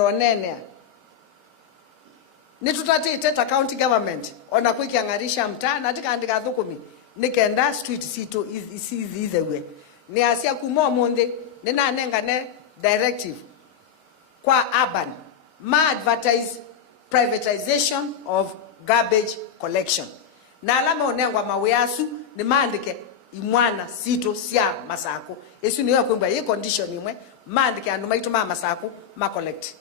onene nitutati iteta county government ona kwikiangarisha mtaa na tikandika thukumi nikenda street sito isizithewe ni asia kuma monde nina nengane directive kwa urban ma advertise privatization of garbage collection na alama onengwa maweasu ni maandike imwana sito sia masako esu niyo kwemba ye condition imwe maandike andu maitu ma masako ma collect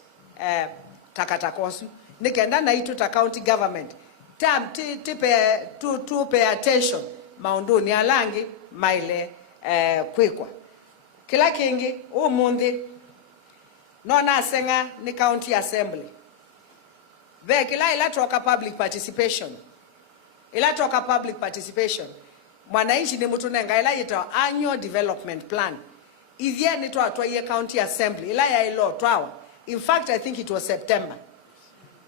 takatakosu nikenda na itu ta county government tam to pay attention maondoni alangi maile kwekwa kila kingi umundi nona senga ni county assembly ve kila ila toka public participation mwananchi ni mtu nenga ila yita annual development plan ithia ni to ye county assembly ila ya ilo twawa. In fact, I think it was September.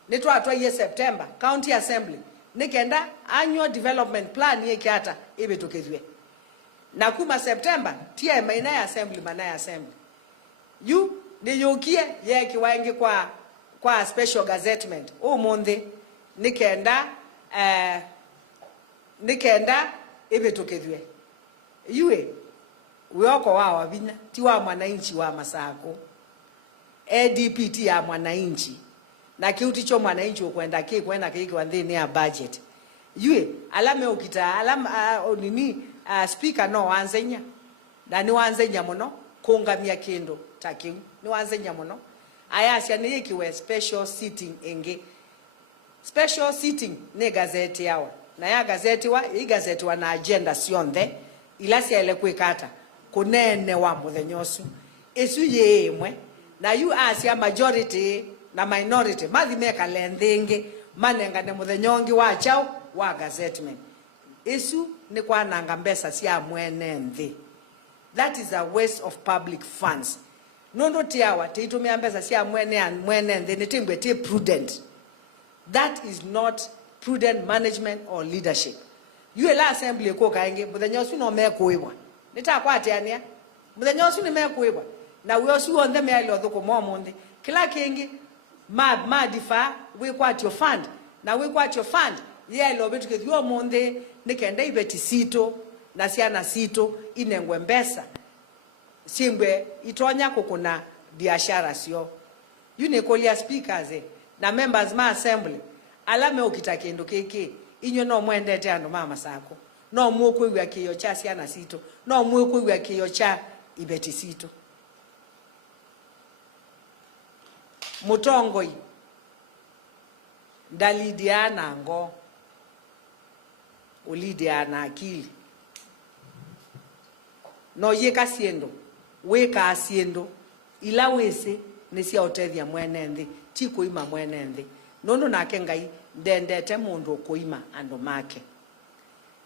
Nito atwa ye September, county assembly. Nikenda annual development plan ye kiata ibe tokezwe. Na kuma September, tia manaya assembly. You ni yokie ye kiwangi kwa special gazettement. O monde nikenda ibe tokezwe. Yue uoko wa Wavinya tiwa mwananchi wa Masako. ADPT ya mwananchi na kiuti cho mwananchi ukwenda kwenda kwa ndani ya budget yue alame ukita alama onini speaker no wanzenya na ni wanzenya muno kungamia kendo takiu ni wanzenya muno ayasya ni yikiwe special sitting enge special sitting ne gazeti yawa na ya gazeti wa na agenda sionde ilasia ile kwikata kunene wa muthenyosu esu yemwe na you as ya majority na minority mathi meka lendingi manenga ne muthenyongi wa chao wa gazettement isu ni kwa nanga mbesa sia mwene nthi. That is a waste of public funds. Nondo tiawa tiitumia mbesa sia mwene nthi nitingwe ti prudent. That is not prudent management or leadership. You la assembly ko kainge muthenyosu no mekuibwa nitakwatiania muthenyosu ni mekuibwa na we also on them early odoko momonde kila kingi ma difa we kwat your fund na we kwat your fund ye lo betu ke yo monde nikenda ibeti sito na siana sito inengwe mbesa simbwe itonya kokuna biashara sio yune kolia speakers na members ma assembly alame okitakendo keke inyo no mwendete ando mama sako no muko wi akiyo cha siana sito no muko wi akiyo cha ibeti sito mutongoi ndalidiana ngo ulidiana akili no yeka siendo weka asiendo ila wese nesia otethia mwenende tiko ima mwenende nondo nake ngai ndendete mundu koima ando make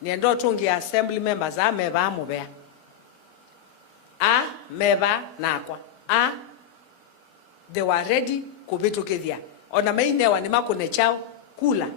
niendo tungi assembly members ameba amubea meba nakwa they were ready kubitokethia ona mainewa ni makone chao kula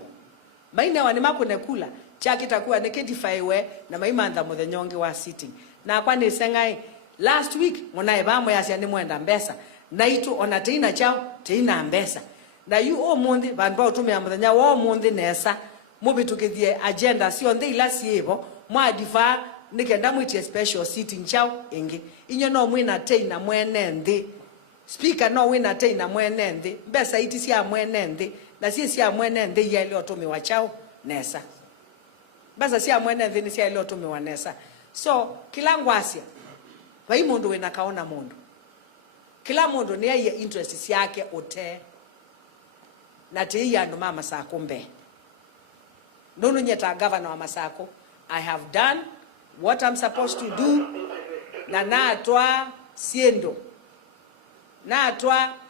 mainewa ni makone kula chakitakuwa nekedifaiwe na maimanda muthenyongi wa sitting na kwa ni sengai last week mona ebamo yasia ni mwenda mbesa na itu ona teina chao teina mbesa na you o monde bandu utumia muthenya wo monde nesa mubitokethie agenda sio nthi ila siebo mwadifa nikenda mwitie special sitting chao ingi inyo no mwina teina mwene nthi speaker no wina teina mwene nthi mbesa iti sia mwene nthi na sia mwene nthi yele otumi wa chao nesa basa sia mwene nthi ni sia yele otumi wa nesa so kila ngwasia vai mundu wina kaona mundu kila mundu ni ya interest yake ote na te andu mama Masako mbe nunu nyeta governor wa Masako I have done what I'm supposed to do na atwa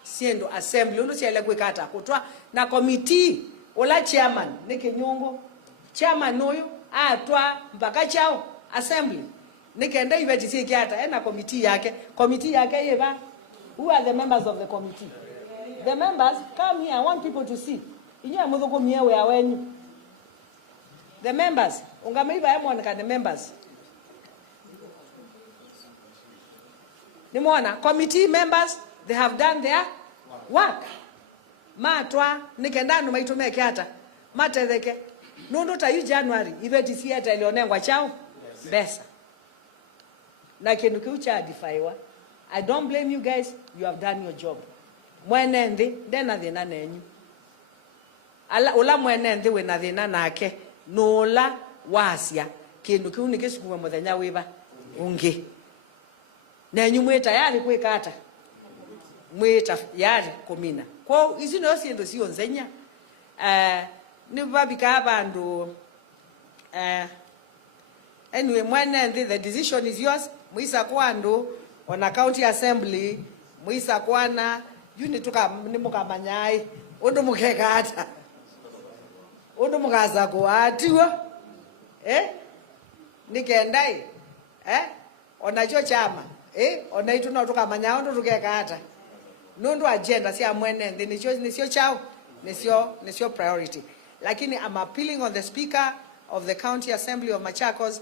siendo assembly uno siele kwekata kutwa na committee ola chairman nike nyongo chairman noyo atwa mpaka chao assembly nikenda ibeti sikiata na committee yake yeba. Who are the members of the committee? The members come here. I want people to see inyo mudhoko miewe awenyu the members ungameiba yamona the members Nimona committee members, they have done their work matwa nikendanu maitumeke hata matetheke nundu ta yu January ibeti sieta ilionengwa chao besa na kindu kiu cha defaiwa. I don't blame you guys, you have done your job. Mwene nthi ndena thina nenyu ula mwene nthi wina thina nake nula wasia kindu kiu nikisukuma muthenya wiba ungi nenyu mwita yari kwikata mwita yari kumina kwa izi no siendo sio nzenya ni babika abandu anyway mwene nthi the decision is yours. Mwisa kwandu on a county assembly mwisa kwana yuni tuka nimukamanyai undu mukekata undu mukaza kuatiwa nikendai onacho chama onaitu no tukamanya undu tukekata nundu agenda sia mwene nthi nisio chao nisio priority. Lakini I'm appealing on the Speaker of the County Assembly of Machakos.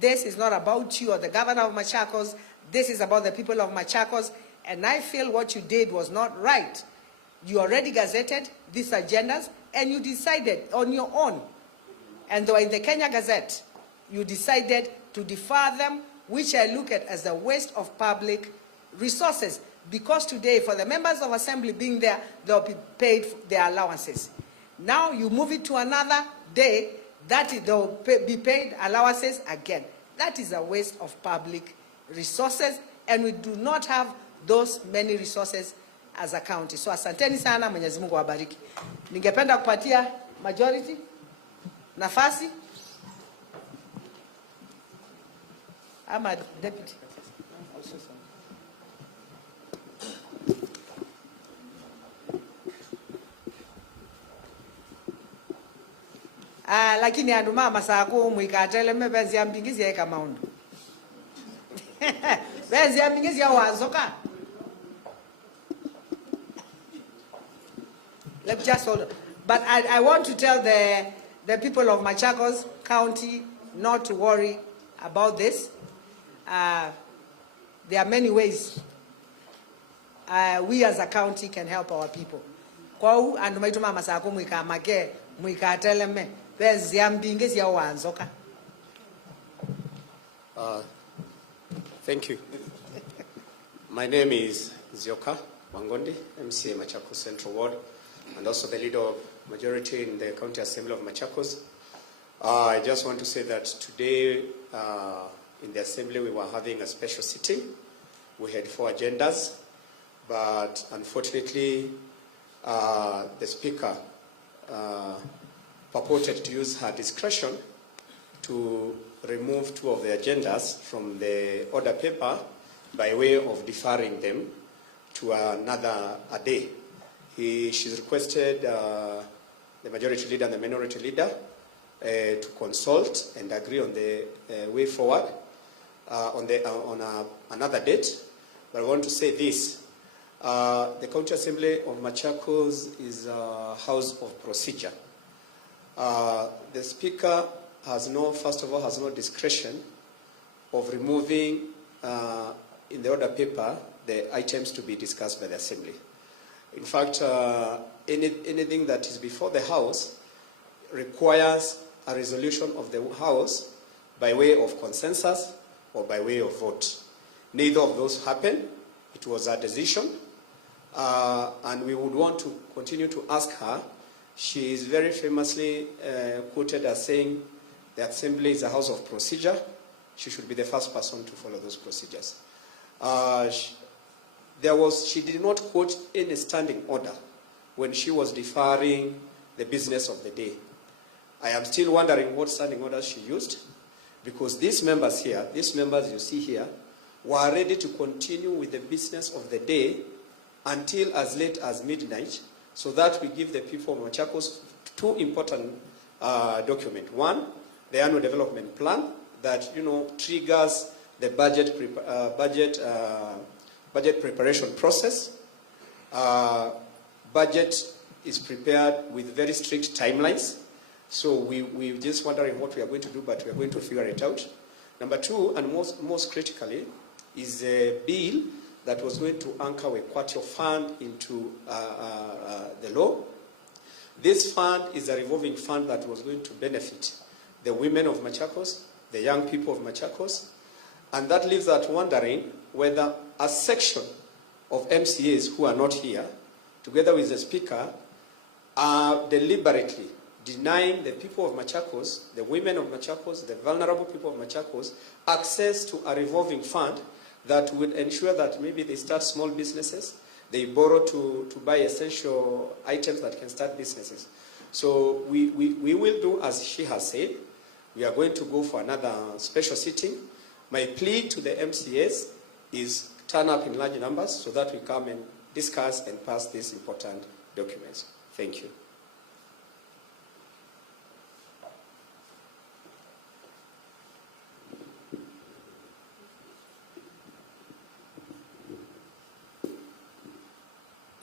This is not about you or the governor of Machakos. This is about the people of Machakos. And I feel what you did was not right. You already gazetted these agendas and you decided on your own. And though in the Kenya Gazette, you decided to defer them, which I look at as a waste of public resources. Because today, for the members of assembly being there, they'll be paid their allowances. Now you move it to another day, they'll be paid allowances again. That is a waste of public resources, and we do not have those many resources as a county. So asanteni sana, Mwenyezi Mungu awabariki. Ningependa kupatia majority nafasi ama deputy. Lakini andu mama sako mwikatele mebenzi ambingizi ya eka maundu. Benzi ambingizi ya wazoka. Let's just hold on. But I want to tell the people of Machakos County not to worry about this. There are many ways we as a county can help our people. Kwa hu andu maitu mama sako mwikamake mwikatele me. Thank you. My name is Zioka Wangondi, MCA Machakos Central Ward, and also the leader of majority in the County Assembly of Machakos. I just want to say that today in the Assembly we were having a special sitting. We had 4 agendas, but unfortunately the Speaker purported to use her discretion to remove 2 of the agendas from the order paper by way of deferring them to another day. She's requested the majority leader and the minority leader to consult and agree on the way forward on another date. But I want to say this. The County Assembly of Machakos is a house of procedure. The Speaker has first of all, has no discretion of removing in the order paper the items to be discussed by the Assembly. In fact, anything that is before the House requires a resolution of the House by way of consensus or by way of vote. Neither of those happened. It was a decision, and we would want to continue to ask her. She is very famously quoted as saying the Assembly is a house of procedure. She should be the first person to follow those procedures. She did not quote any standing order when she was deferring the business of the day. I am still wondering what standing orders she used, because these members here, these members you see here, were ready to continue with the business of the day until as late as midnight, so that we give the people of Machakos 2 important documents. One, the annual development plan that triggers the budget preparation process. Budget is prepared with very strict timelines, so we're just wondering what we are going to do, but we are going to figure it out. Number 2, and most critically, is a bill that was going to anchor a quarter fund into the law. This fund is a revolving fund that was going to benefit the women of Machakos, the young people of Machakos, and that leaves us wondering whether a section of MCAs who are not here, together with the Speaker, are deliberately denying the people of Machakos, the women of Machakos, the vulnerable people of Machakos, access to a revolving fund that would ensure that maybe they start small businesses, they borrow to buy essential items that can start businesses. So we will do as she has said. We are going to go for another special sitting. My plea to the MCAs is turn up in large numbers so that we come and discuss and pass these important documents. Thank you.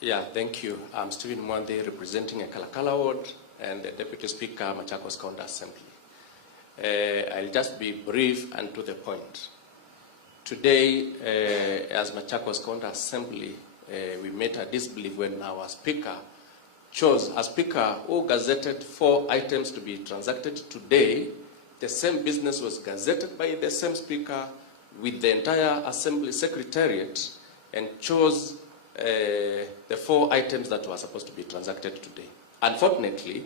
Yeah, thank you. I'm Stephen Mwande, representing a Kalakala ward and the Deputy Speaker, Machakos County Assembly. I'll just be brief and to the point. Today, as Machakos County Assembly, we made a disbelief when our Speaker chose a Speaker who gazetted 4 items to be transacted today. The same business was gazetted by the same Speaker with the entire Assembly Secretariat and chose the 4 items that were supposed to be transacted today. Unfortunately,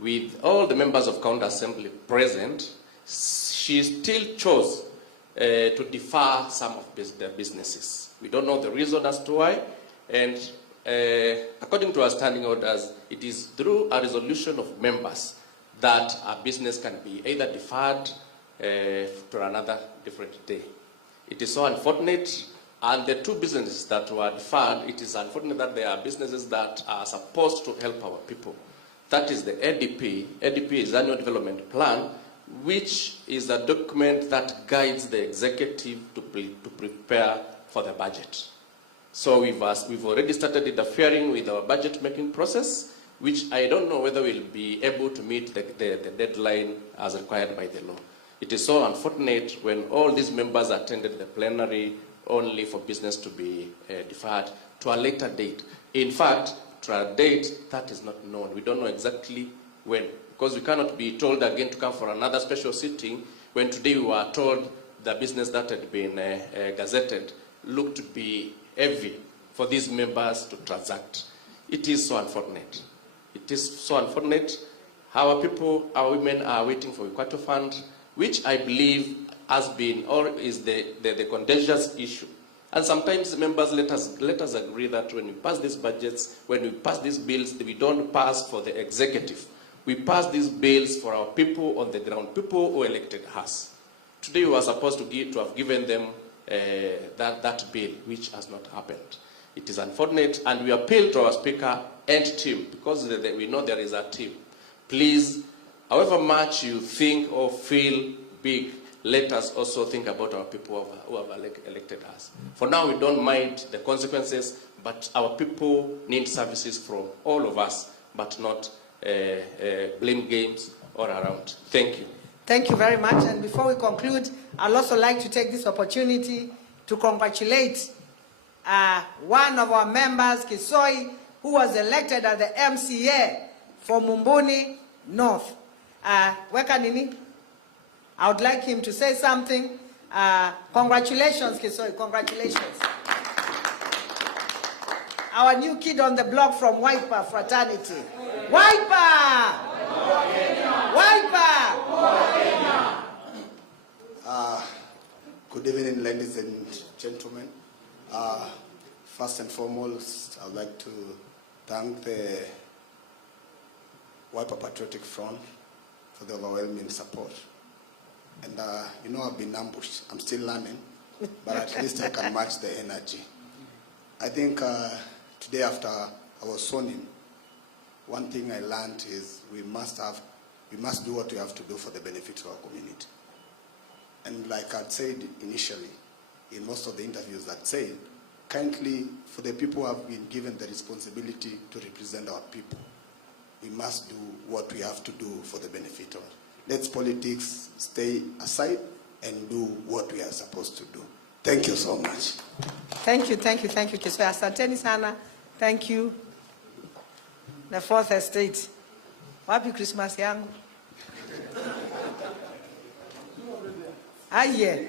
with all the members of County Assembly present, she still chose to defer some of the businesses. We don't know the reason as to why, and according to our standing orders, it is through a resolution of members that a business can be either deferred to another different day. It is so unfortunate. And the 2 businesses that were deferred, it is unfortunate that there are businesses that are supposed to help our people. That is the ADP. ADP is Annual Development Plan, which is a document that guides the executive to prepare for the budget. So we've already started interfering with our budget making process, which I don't know whether we'll be able to meet the deadline as required by the law. It is so unfortunate when all these members attended the plenary only for business to be deferred to a later date. In fact, to a date that is not known. We don't know exactly when, because we cannot be told again to come for another special sitting when today we were told the business that had been gazetted looked to be heavy for these members to transact. It is so unfortunate. It is so unfortunate. Our people, our women are waiting for a quarter fund, which I believe has been or is the contentious issue. And sometimes members let us agree that when we pass these budgets, when we pass these bills, we don't pass for the executive. We pass these bills for our people on the ground, people who elected us. Today we were supposed to have given them that bill, which has not happened. It is unfortunate, and we appeal to our Speaker and team, because we know there is a team. Please, however much you think or feel big, let us also think about our people who have elected us. For now, we don't mind the consequences, but our people need services from all of us, but not blame games all around. Thank you. Thank you very much. And before we conclude, I'd also like to take this opportunity to congratulate one of our members, Kisoi, who was elected as the MCA for Mumbuni North. Wekanini? I would like him to say something. Congratulations, Kisoi, congratulations. Our new kid on the block from Wiper Fraternity. Wiper! Wiper! Good evening, ladies and gentlemen. First and foremost, I would like to thank the Wiper Patriotic Front for the overwhelming support. And you know, I've been ambushed. I'm still learning, but at least I can match the energy. I think today, after I was sworn in, one thing I learned is we must do what we have to do for the benefit of our community. And like I'd said initially, in most of the interviews I'd said, kindly, for the people who have been given the responsibility to represent our people, we must do what we have to do for the benefit of. Let's politics stay aside and do what we are supposed to do. Thank you so much. Thank you, Kiswa. Asanteni sana. Thank you. The fourth estate. Wapi Christmas yangu? Aye.